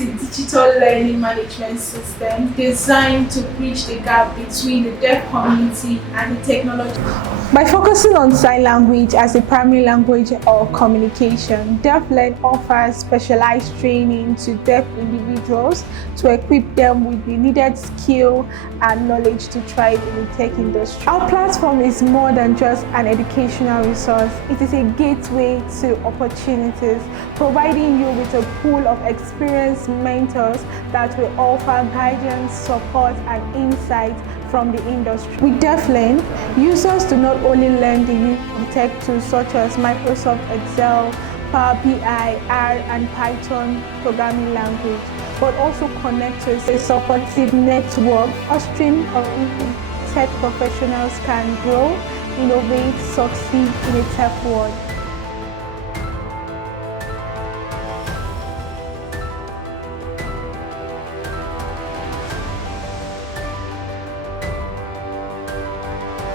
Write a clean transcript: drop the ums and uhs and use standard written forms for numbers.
is a digital learning management system designed to bridge the gap between the deaf community and the technology. By focusing on sign language as a primary language of communication, DeafLearn offers specialized training to deaf individuals to equip them with the needed skill and knowledge to thrive in the tech industry. Our platform is more than just an educational resource. It is a gateway to opportunities, providing you with a pool of experienced mentors that will offer guidance, support, and insight from the industry. With DeafLearn, users do not only learn the use of tech tools such as Microsoft Excel, Power BI, R, and Python programming language, but also connect to a supportive network, fostering tech professionals can grow, innovate, succeed in a tech world.